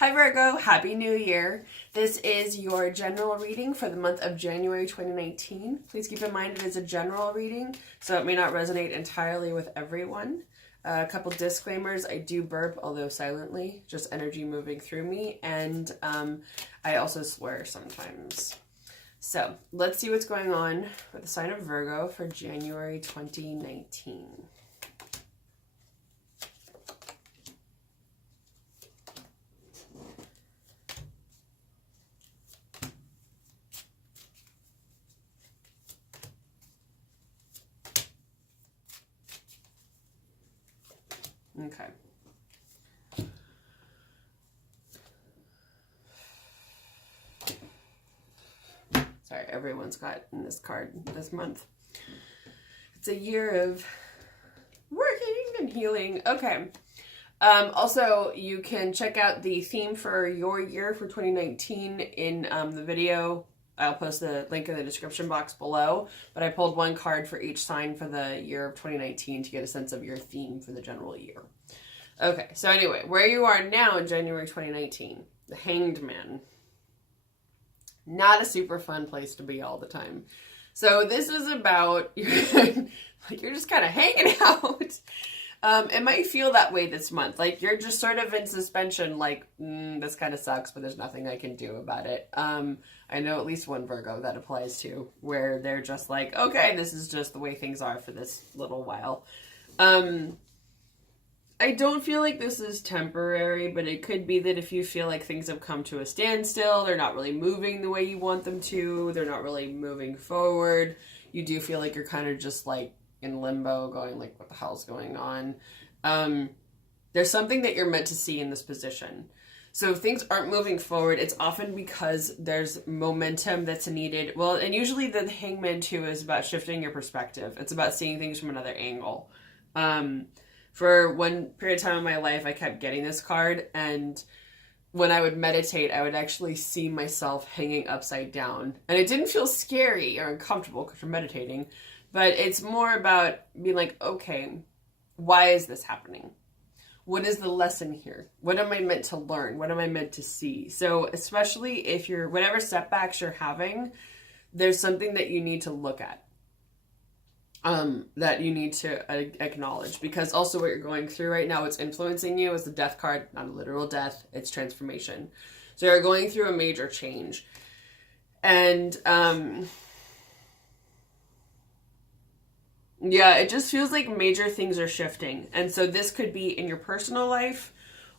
Hi Virgo, Happy New Year. This is your general reading for the month of January 2019. Please keep in mind it is a general reading, so it may not resonate entirely with everyone. A couple disclaimers: I do burp, although silently, just energy moving through me, and I also swear sometimes. So let's see what's going on with the sign of Virgo for January 2019. Okay. Sorry, everyone's got in this card this month. It's a year of working and healing. Okay. Also, you can check out the theme for your year for 2019 in the video. I'll post the link in the description box below, but I pulled one card for each sign for the year of 2019 to get a sense of your theme for the general year. Okay, so anyway, where you are now in January 2019, the Hanged Man. Not a super fun place to be all the time. So this is about, you're just kind of hanging out. It might feel that way this month. Like you're just sort of in suspension, like, this kind of sucks, but there's nothing I can do about it. I know at least one Virgo that applies to, where they're just like, okay, this is just the way things are for this little while. I don't feel like this is temporary, but it could be that if you feel like things have come to a standstill, they're not really moving the way you want them to, they're not really moving forward, you do feel like you're kind of just like in limbo, going like, what the hell's going on? There's something that you're meant to see in this position. So if things aren't moving forward, it's often because there's momentum that's needed. Well, and usually the Hangman too is about shifting your perspective. It's about seeing things from another angle. For one period of time in my life, I kept getting this card, and when I would meditate, I would actually see myself hanging upside down. And it didn't feel scary or uncomfortable because you're meditating, but it's more about being like, okay, why is this happening? What is the lesson here? What am I meant to learn? What am I meant to see? So especially if you're, whatever setbacks you're having, there's something that you need to look at. That you need to acknowledge, because also what you're going through right now, what's influencing you is the Death card, not a literal death, it's transformation. So you're going through a major change. And, yeah, it just feels like major things are shifting. And so this could be in your personal life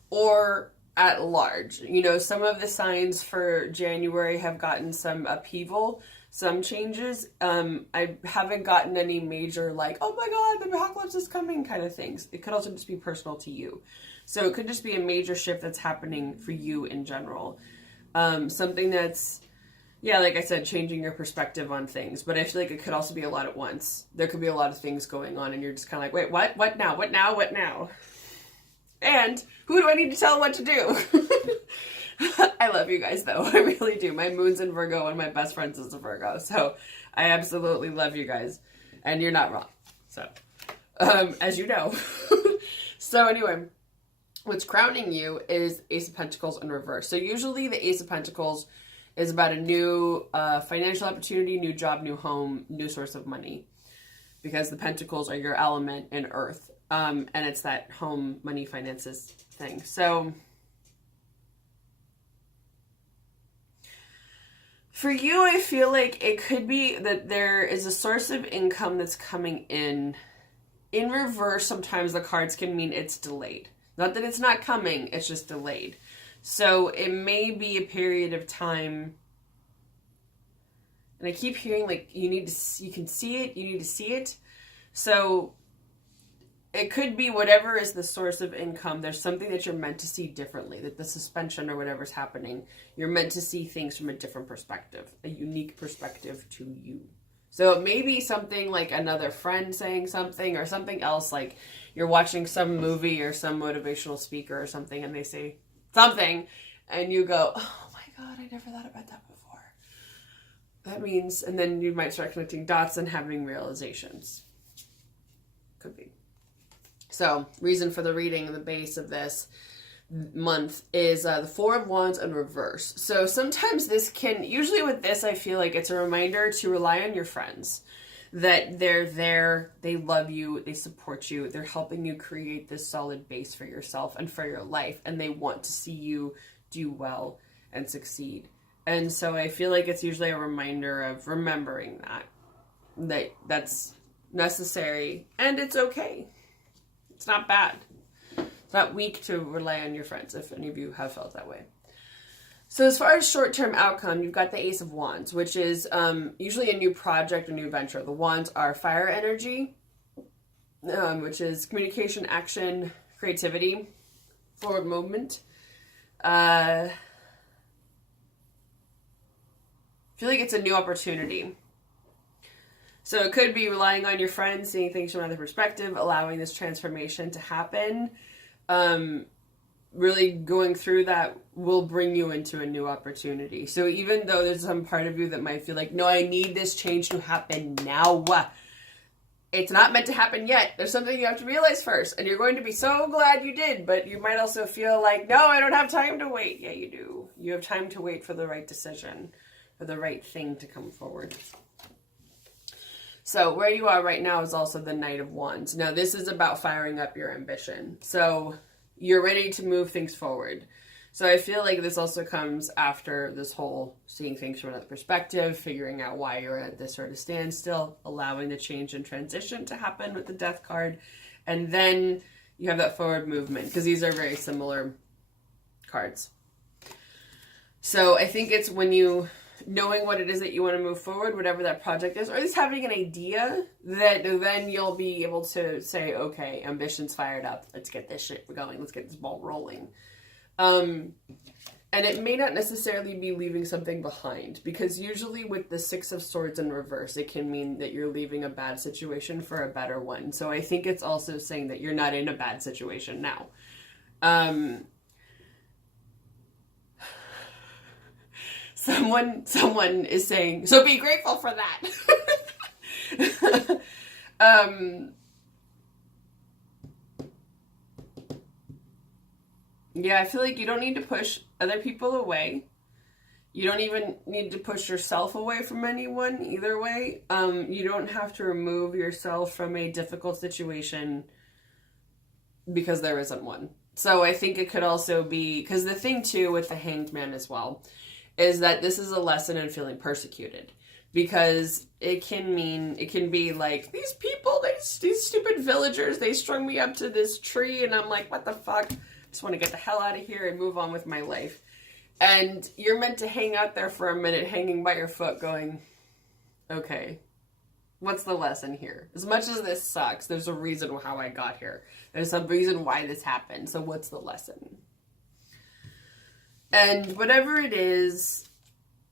or at large. You know, some of the signs for January have gotten some upheaval, some changes. I haven't gotten any major like, oh my god, the apocalypse is coming kind of things. It could also just be personal to you. So it could just be a major shift that's happening for you in general. Something that's, yeah, like I said, changing your perspective on things. But I feel like it could also be a lot at once. There could be a lot of things going on and you're just kind of like, wait, what? What now? What now? What now? And who do I need to tell what to do? I love you guys, though. I really do. My moon's in Virgo and my best friend's is a Virgo. So I absolutely love you guys. And you're not wrong. So, as you know. So anyway, what's crowning you is Ace of Pentacles in reverse. So usually the Ace of Pentacles is about a new financial opportunity, new job, new home, new source of money. Because the Pentacles are your element in Earth. And it's that home, money, finances thing. So for you, I feel like it could be that there is a source of income that's coming in. In reverse, sometimes the cards can mean it's delayed. Not that it's not coming, it's just delayed. So it may be a period of time. And I keep hearing like you can see it, you need to see it. So it could be whatever is the source of income. There's something that you're meant to see differently, that the suspension or whatever's happening, you're meant to see things from a different perspective, a unique perspective to you. So it may be something like another friend saying something or something else, like you're watching some movie or some motivational speaker or something and they say something and you go, oh my God, I never thought about that before. That means, and then you might start connecting dots and having realizations. Could be. So, reason for the reading, the base of this, month is the Four of Wands in reverse. So sometimes usually with this, I feel like it's a reminder to rely on your friends. That they're there, they love you, they support you, they're helping you create this solid base for yourself and for your life, and they want to see you do well and succeed. And so I feel like it's usually a reminder of remembering that's necessary, and it's okay. It's not bad. It's not weak to rely on your friends, if any of you have felt that way. So as far as short-term outcome, you've got the Ace of Wands, which is usually a new project, a new venture. The Wands are fire energy, which is communication, action, creativity, forward movement. I feel like it's a new opportunity. So it could be relying on your friends, seeing things from another perspective, allowing this transformation to happen. Really going through that will bring you into a new opportunity. So even though there's some part of you that might feel like, no, I need this change to happen now. It's not meant to happen yet. There's something you have to realize first. And you're going to be so glad you did. But you might also feel like, no, I don't have time to wait. Yeah, you do. You have time to wait for the right decision, for the right thing to come forward. So where you are right now is also the Knight of Wands. Now this is about firing up your ambition. So you're ready to move things forward. So I feel like this also comes after this whole seeing things from another perspective, figuring out why you're at this sort of standstill, allowing the change and transition to happen with the Death card. And then you have that forward movement, because these are very similar cards. So I think it's when you knowing what it is that you want to move forward, whatever that project is, or at least having an idea, that then you'll be able to say, okay, ambition's fired up. Let's get this shit going. Let's get this ball rolling. And it may not necessarily be leaving something behind, because usually with the Six of Swords in reverse, it can mean that you're leaving a bad situation for a better one. So I think it's also saying that you're not in a bad situation now. Someone is saying, so be grateful for that. Yeah, I feel like you don't need to push other people away. You don't even need to push yourself away from anyone either way. You don't have to remove yourself from a difficult situation because there isn't one. So I think it could also be, because the thing too with the Hanged Man as well, is that this is a lesson in feeling persecuted, because it can be like, these people, these stupid villagers, they strung me up to this tree, and I'm like, what the fuck? I just want to get the hell out of here and move on with my life. And you're meant to hang out there for a minute, hanging by your foot, going, okay, what's the lesson here? As much as this sucks, there's a reason how I got here. There's some reason why this happened. So what's the lesson? And whatever it is,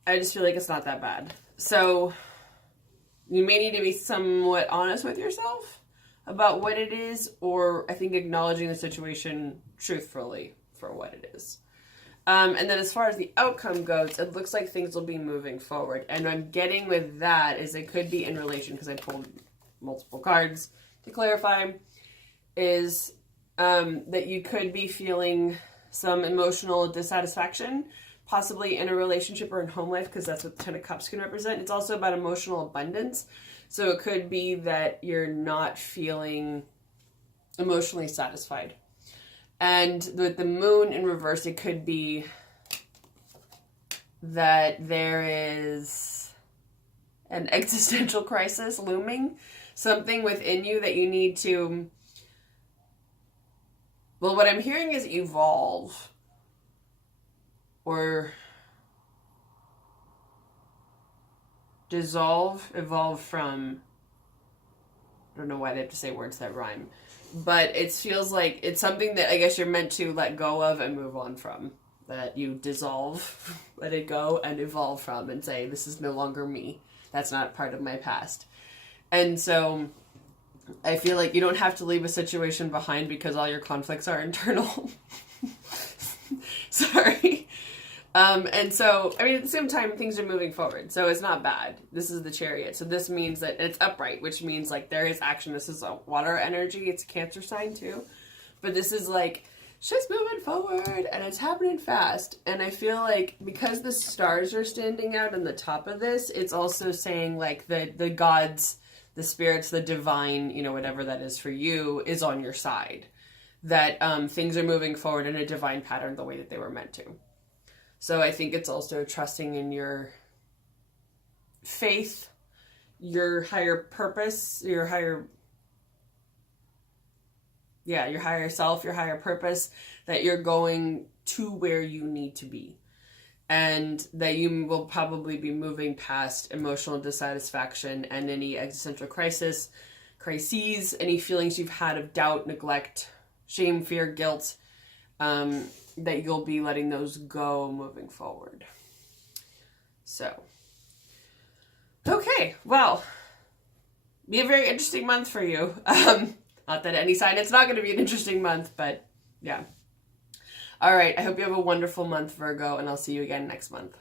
I just feel like it's not that bad. So you may need to be somewhat honest with yourself about what it is, or I think acknowledging the situation truthfully for what it is. And then as far as the outcome goes, it looks like things will be moving forward. And what I'm getting with that is it could be in relation, because I pulled multiple cards to clarify, is that you could be feeling some emotional dissatisfaction, possibly in a relationship or in home life, because that's what the Ten of Cups can represent. It's also about emotional abundance. So it could be that you're not feeling emotionally satisfied. And with the Moon in reverse, it could be that there is an existential crisis looming, something within you that you need to, well, what I'm hearing is evolve, or dissolve, evolve from, I don't know why they have to say words that rhyme, but it feels like it's something that I guess you're meant to let go of and move on from, that you dissolve, let it go, and evolve from, and say, this is no longer me. That's not part of my past. And so I feel like you don't have to leave a situation behind because all your conflicts are internal. Sorry. And so, I mean, at the same time, things are moving forward. So it's not bad. This is the Chariot. So this means that it's upright, which means like there is action. This is a water energy. It's a Cancer sign too. But this is like shit's moving forward and it's happening fast. And I feel like because the stars are standing out on the top of this, it's also saying like the gods, the spirits, the divine, you know, whatever that is for you, is on your side. That things are moving forward in a divine pattern the way that they were meant to. So I think it's also trusting in your faith, your higher purpose, your higher self, your higher purpose, that you're going to where you need to be. And that you will probably be moving past emotional dissatisfaction and any existential crises, any feelings you've had of doubt, neglect, shame, fear, guilt, that you'll be letting those go moving forward. So, okay, well, be a very interesting month for you. Not that any sign it's not going to be an interesting month, but yeah. All right, I hope you have a wonderful month, Virgo, and I'll see you again next month.